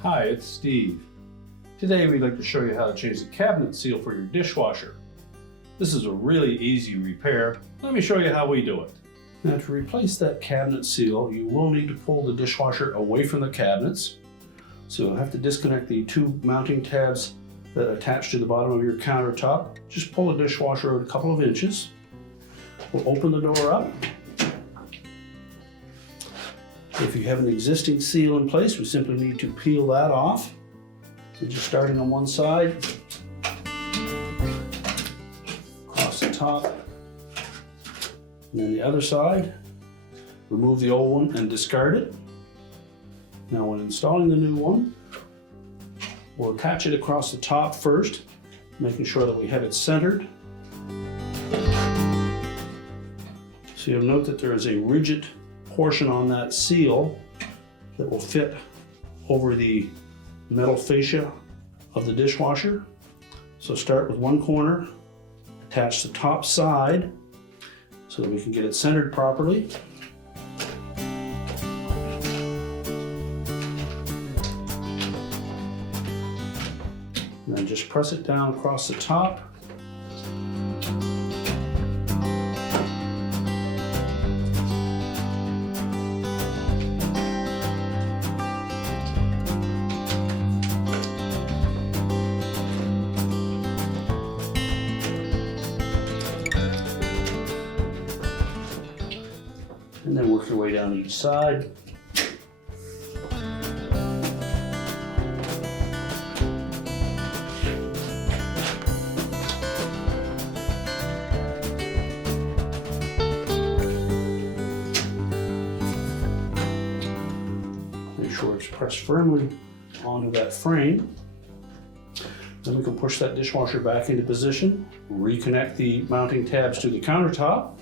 Hi, it's Steve. Today we'd like to show you how to change the cabinet seal for your dishwasher. This is a really easy repair. Let me show you how we do it. Now, to replace that cabinet seal, you will need to pull the dishwasher away from the cabinets. So you'll have to disconnect the two mounting tabs that attach to the bottom of your countertop. Just pull the dishwasher out a couple of inches. We'll open the door up. If you have an existing seal in place, we simply need to peel that off. So just starting on one side, across the top, and then the other side. Remove the old one and discard it. Now when installing the new one, we'll attach it across the top first, making sure that we have it centered. So you'll note that there is a rigid portion on that seal that will fit over the metal fascia of the dishwasher. So start with one corner, attach the top side so that we can get it centered properly. And then just press it down across the top. And then work your way down each side. Make sure it's pressed firmly onto that frame. Then we can push that dishwasher back into position, reconnect the mounting tabs to the countertop.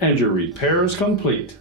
And your repair is complete.